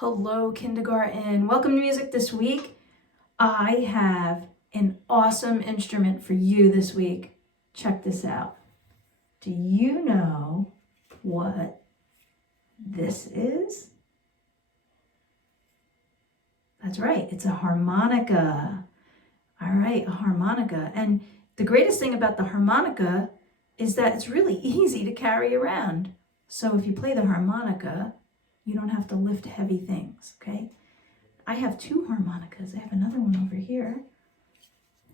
Hello, kindergarten. Welcome to Music This Week. I have an awesome instrument for you this week. Check this out. Do you know what this is? That's right, it's a harmonica. All right, a harmonica. And the greatest thing about the harmonica is that it's really easy to carry around. So if you play the harmonica, you don't have to lift heavy things, okay? I have two harmonicas. I have another one over here,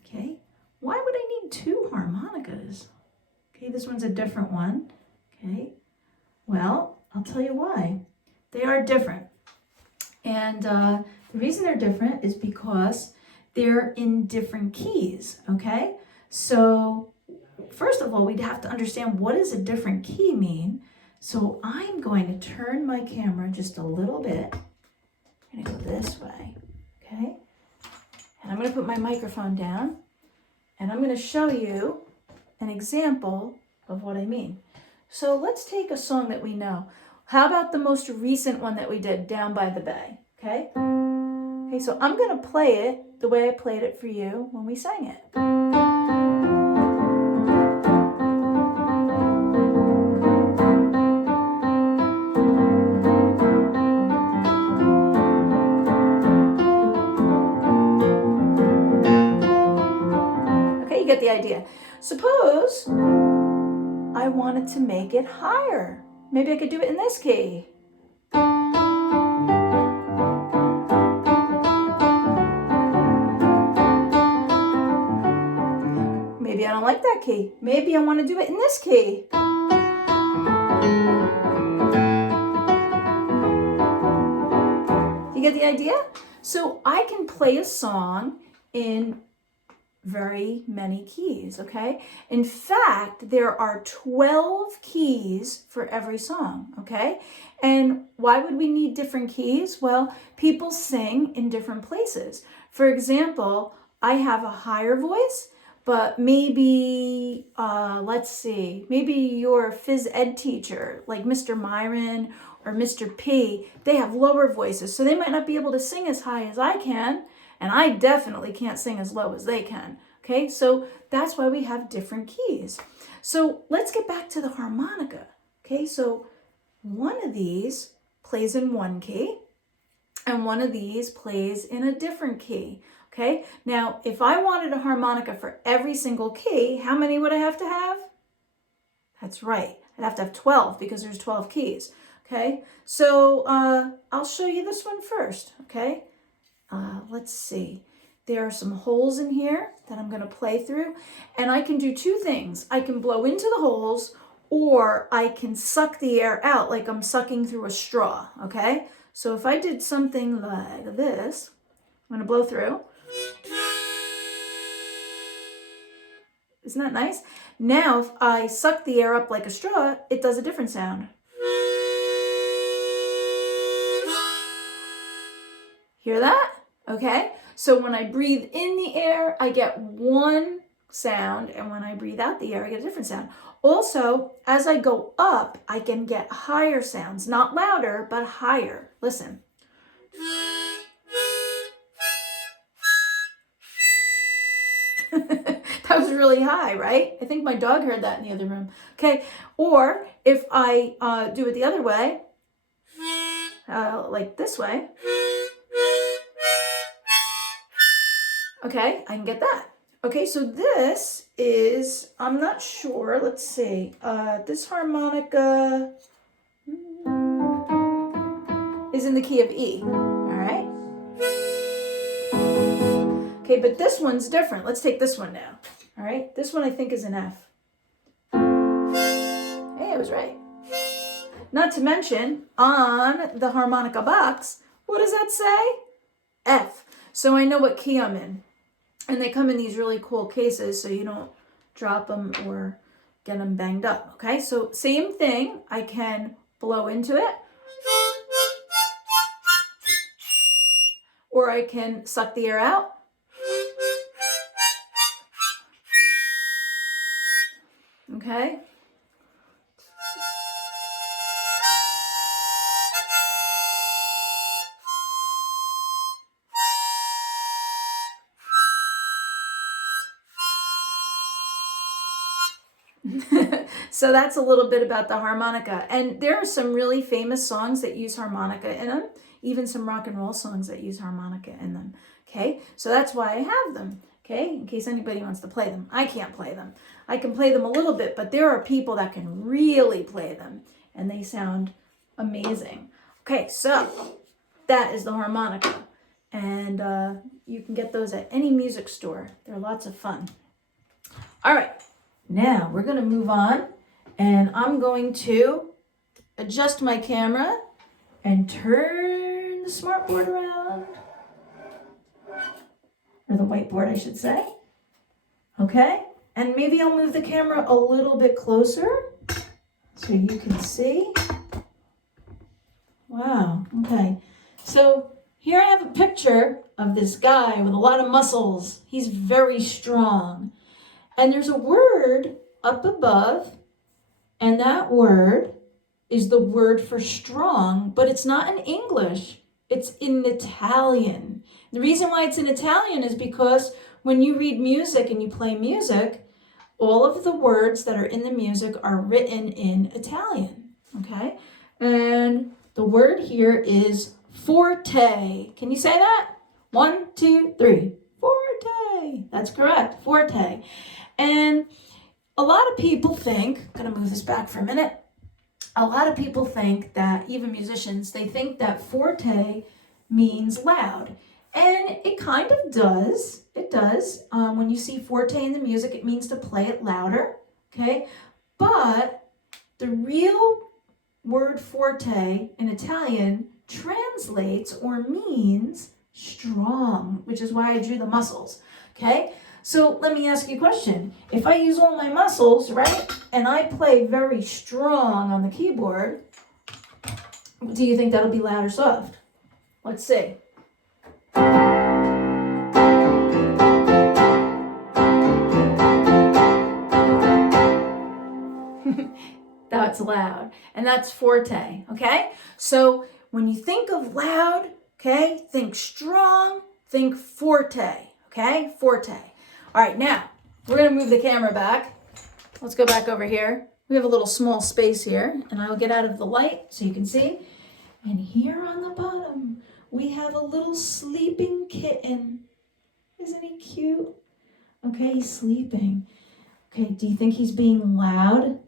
okay? Why would I need two harmonicas? Okay, this one's a different one, okay? Well, I'll tell you why. They are different. And the reason they're different is because they're in different keys, okay? So first of all, we'd have to understand, what does a different key mean? So I'm going to turn my camera just a little bit. I'm going to go this way, okay? And I'm going to put my microphone down, and I'm going to show you an example of what I mean. So let's take a song that we know. How about the most recent one that we did, Down by the Bay, okay? Okay, so I'm going to play it the way I played it for you when we sang it. Get the idea. Suppose I wanted to make it higher. Maybe I could do it in this key. Maybe I don't like that key. Maybe I want to do it in this key. You get the idea? So I can play a song in very many keys, okay? In fact, there are 12 keys for every song, okay? And why would we need different keys? Well, people sing in different places. For example, I have a higher voice, but maybe, let's see, maybe your phys ed teacher, like Mr. Myron or Mr. P, they have lower voices, so they might not be able to sing as high as I can, and I definitely can't sing as low as they can. Okay, so that's why we have different keys. So let's get back to the harmonica. Okay, so one of these plays in one key, and one of these plays in a different key. Okay, now if I wanted a harmonica for every single key, how many would I have to have? That's right, I'd have to have 12 because there's 12 keys. Okay, so I'll show you this one first. Okay, let's see. There are some holes in here that I'm going to play through, and I can do two things. I can blow into the holes, or I can suck the air out like I'm sucking through a straw, okay? So if I did something like this, I'm going to blow through. Isn't that nice? Now, if I suck the air up like a straw, it does a different sound. Hear that? Okay, so when I breathe in the air, I get one sound, and when I breathe out the air, I get a different sound. Also, as I go up, I can get higher sounds, not louder, but higher. Listen. That was really high, right? I think my dog heard that in the other room. Okay, or if I do it the other way, like this way, okay, I can get that. Okay, so this is, I'm not sure, let's see, this harmonica is in the key of E, all right? Okay, but this one's different. Let's take this one now, all right? This one I think is an F. Hey, I was right. Not to mention, on the harmonica box, what does that say? F. So I know what key I'm in. And they come in these really cool cases so you don't drop them or get them banged up, okay? So same thing, I can blow into it, or I can suck the air out. Okay? So that's a little bit about the harmonica. And there are some really famous songs that use harmonica in them, even some rock and roll songs that use harmonica in them. Okay, so that's why I have them. Okay, in case anybody wants to play them. I can't play them. I can play them a little bit, but there are people that can really play them, and they sound amazing. Okay, so that is the harmonica. And you can get those at any music store. They're lots of fun. All right, now we're going to move on, and I'm going to adjust my camera and turn the smartboard around. Or the whiteboard, I should say. Okay, and maybe I'll move the camera a little bit closer so you can see. Wow, okay. So here I have a picture of this guy with a lot of muscles. He's very strong. And there's a word up above, and that word is the word for strong, but it's not in English. It's in Italian. The reason why it's in Italian is because when you read music and you play music, all of the words that are in the music are written in Italian, okay? And the word here is forte. Can you say that? 1, 2, 3. Forte. That's correct, forte. And a lot of people think, I'm gonna move this back for a minute. A lot of people think that, even musicians, they think that forte means loud. And it kind of does. It does. When you see forte in the music, it means to play it louder, okay? But the real word forte in Italian translates or means strong, which is why I drew the muscles, okay? So let me ask you a question. If I use all my muscles, right, and I play very strong on the keyboard, do you think that'll be loud or soft? Let's see. That's loud, and that's forte, okay? So when you think of loud, okay, think strong, think forte, okay? Forte. All right, now, we're gonna move the camera back. Let's go back over here. We have a little small space here, and I'll get out of the light so you can see. And here on the bottom, we have a little sleeping kitten. Isn't he cute? Okay, he's sleeping. Okay, do you think he's being loud?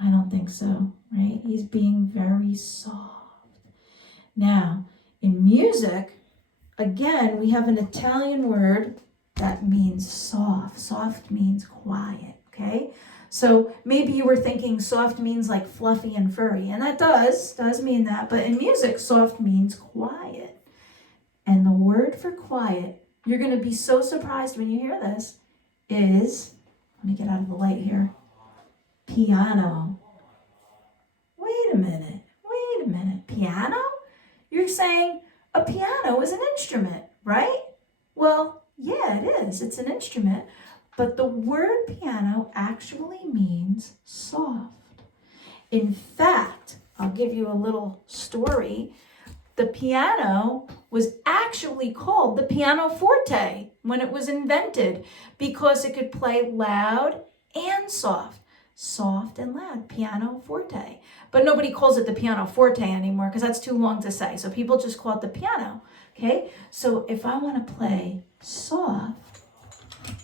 I don't think so, right? He's being very soft. Now, in music, again, we have an Italian word that means soft. Soft means quiet, okay? So maybe you were thinking soft means like fluffy and furry, and that does mean that, but in music, soft means quiet. And the word for quiet, you're gonna be so surprised when you hear this, is, let me get out of the light here, piano. Wait a minute. Piano? You're saying a piano is an instrument, right? Well, yeah, it is. It's an instrument. But the word piano actually means soft. In fact, I'll give you a little story. The piano was actually called the pianoforte when it was invented because it could play loud and soft. Soft and loud, pianoforte. But nobody calls it the pianoforte anymore because that's too long to say. So people just call it the piano, okay? So if I want to play soft, it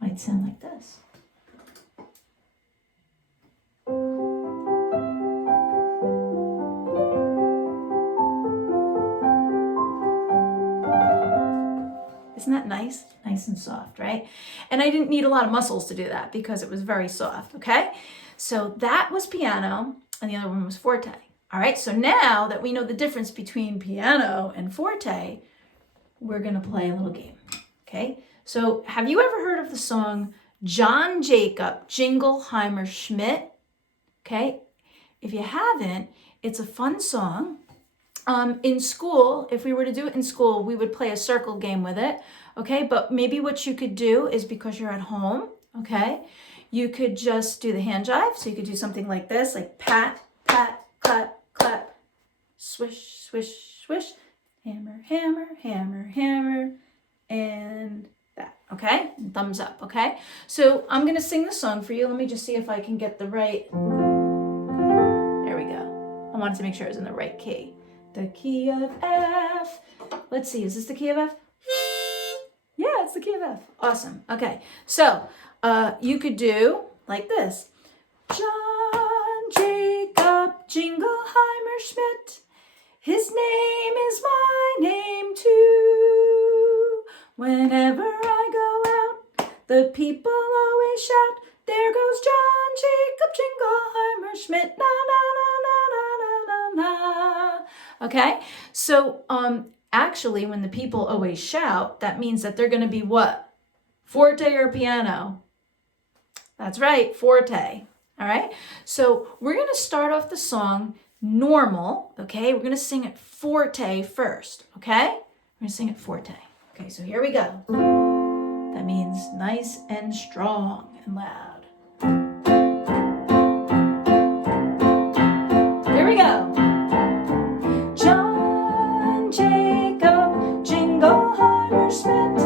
might sound like this. Isn't that nice? Nice and soft, right? And I didn't need a lot of muscles to do that because it was very soft, okay? So that was piano, and the other one was forte. All right, so now that we know the difference between piano and forte, we're gonna play a little game, okay? So have you ever heard of the song John Jacob Jingleheimer Schmidt? Okay, if you haven't, it's a fun song. In school, if we were to do it in school, we would play a circle game with it, okay? But maybe what you could do is, because you're at home, okay, you could just do the hand jive. So you could do something like this, like pat, pat, clap, clap, swish, swish, swish, hammer, hammer, hammer, hammer, and that, okay? And thumbs up, okay? So I'm going to sing the song for you. Let me just see if I can get the right, there we go. I wanted to make sure it was in the right key. The key of F. Let's see, is this the key of F? Yeah, it's the key of F. Awesome. Okay, so you could do like this. John Jacob Jingleheimer Schmidt. His name is my name too. Whenever I go out, the people always shout, there goes John Jacob Jingleheimer Schmidt. Na na na na na na na. Okay, so actually, when the people always shout, that means that they're going to be what? Forte or piano? That's right, forte. All right, so we're going to start off the song normal, okay? We're going to sing it forte first, okay? We're going to sing it forte. Okay, so here we go. That means nice and strong and loud. Here we go. John Jacob Jingleheimer Schmidt.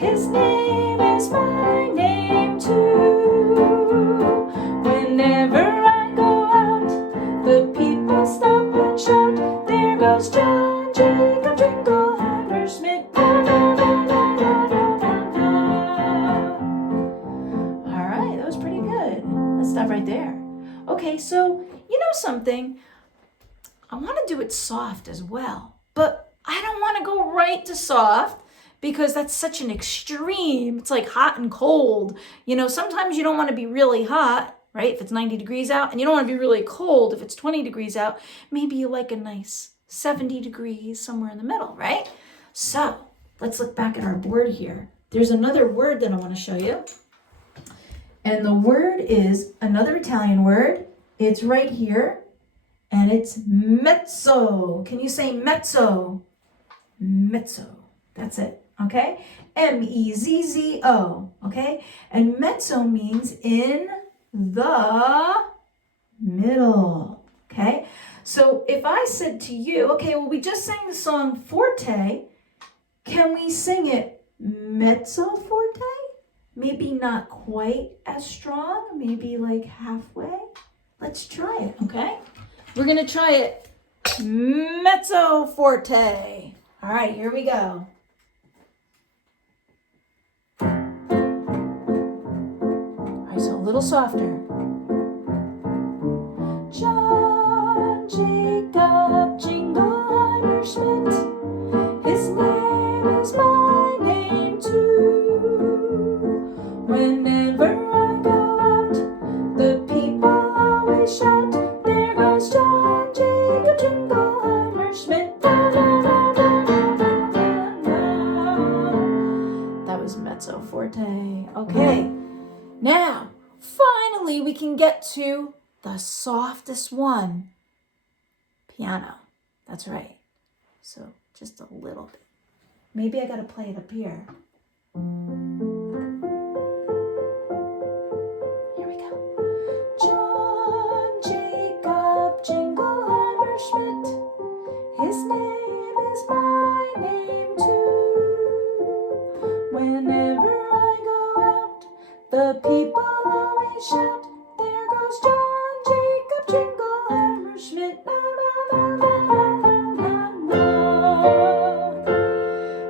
His name is my name too. Whenever I go out, the people stop and shout, there goes John Jacob Jingleheimer Schmidt. Na, na, na, na, na, na, na. All right, that was pretty good. Let's stop right there. Okay, so you know something? I want to do it soft as well, but I don't want to go right to soft because that's such an extreme. It's like hot and cold. You know, sometimes you don't want to be really hot, right? If it's 90 degrees out, and you don't want to be really cold if it's 20 degrees out. Maybe you like a nice 70 degrees somewhere in the middle, right? So let's look back at our board here. There's another word that I want to show you. And the word is another Italian word. It's right here. And it's mezzo. Can you say mezzo? Mezzo. That's it. Okay? M-E-Z-Z-O. Okay? And mezzo means in the middle. Okay? So if I said to you, okay, well, we just sang the song Forte. Can we sing it mezzo forte? Maybe not quite as strong. Maybe like halfway. Let's try it. Okay? We're going to try it mezzo forte. All right, here we go. All right, so a little softer. John Jacob Jingleheimer Schmidt. His name is my name too. Whenever I go out, the people always shout, there goes John Jacob Jingleheimer Schmidt. Da, da, da, da, da, da, da. That was mezzo forte. Okay, now finally we can get to the softest one, piano. That's right. So just a little bit. Maybe I gotta play it up here. Here we go. John Jacob Jingleheimer Schmidt. His name is my name too. Whenever I go out, the people always shout, there goes John Jacob Jingleheimer Schmidt. Na, na, na, na, na, na, na.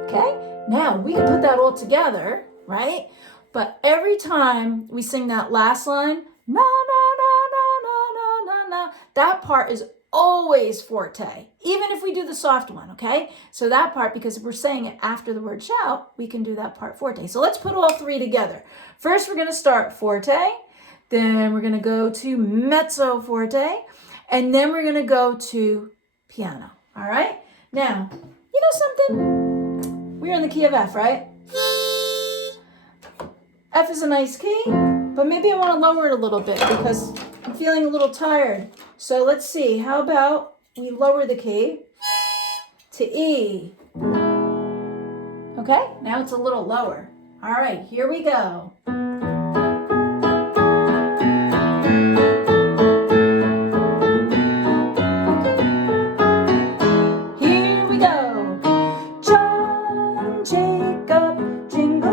Okay, now we can put that all together, right? But every time we sing that last line, na, na, na, na, na, na, na, na, that part is always forte, even if we do the soft one, okay? So that part, because we're saying it after the word shout, we can do that part forte. So let's put all three together. First, we're going to start forte, then we're going to go to mezzo forte, and then we're going to go to piano, all right? Now, you know something? We're in the key of F, right? F is a nice key, but maybe I want to lower it a little bit because I'm feeling a little tired. So let's see, how about we lower the key to E. Okay, now it's a little lower. All right, here we go. Here we go. John Jacob Jingle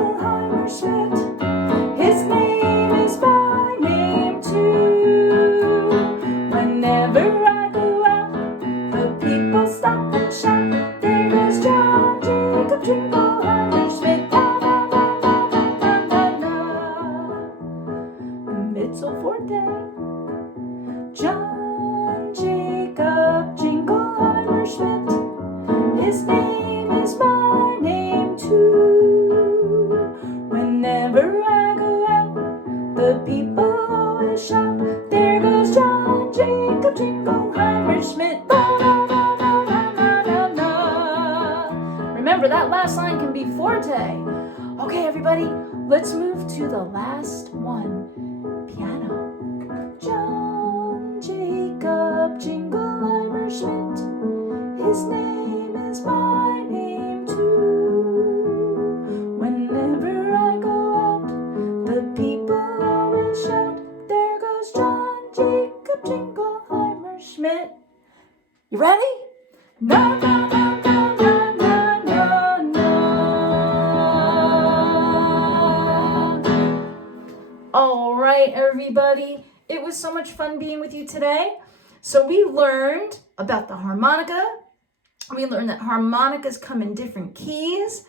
people stop and shout, there goes John Jacob Jingleheimer Schmidt. La la la la la la la la. Mezzo Forte. John Jacob Jingleheimer Schmidt. His name is my name too. Whenever I go out, the people always shout, there goes John Jacob Jingleheimer Schmidt. La la la la la la la. Remember, that last line can be forte. Okay, everybody, let's move to the last one. Piano. John Jacob Jingleheimer Schmidt. His name is my name too. Whenever I go out, the people always shout, there goes John Jacob Jingleheimer Schmidt. You ready? Na na na na na na na. All right, everybody. It was so much fun being with you today. So we learned about the harmonica. We learned that harmonicas come in different keys.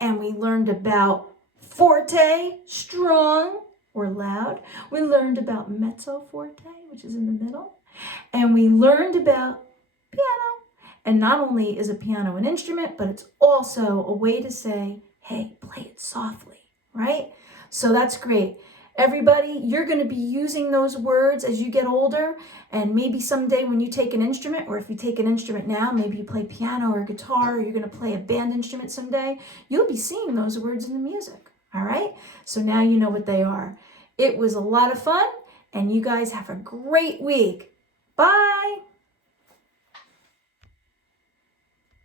And we learned about forte, strong or loud. We learned about mezzo forte, which is in the middle. And we learned about piano. And not only is a piano an instrument, but it's also a way to say, hey, play it softly, right? So that's great. Everybody, you're going to be using those words as you get older, and maybe someday when you take an instrument, or if you take an instrument now, maybe you play piano or guitar, or you're going to play a band instrument someday, you'll be seeing those words in the music, all right? So now you know what they are. It was a lot of fun, and you guys have a great week. Bye!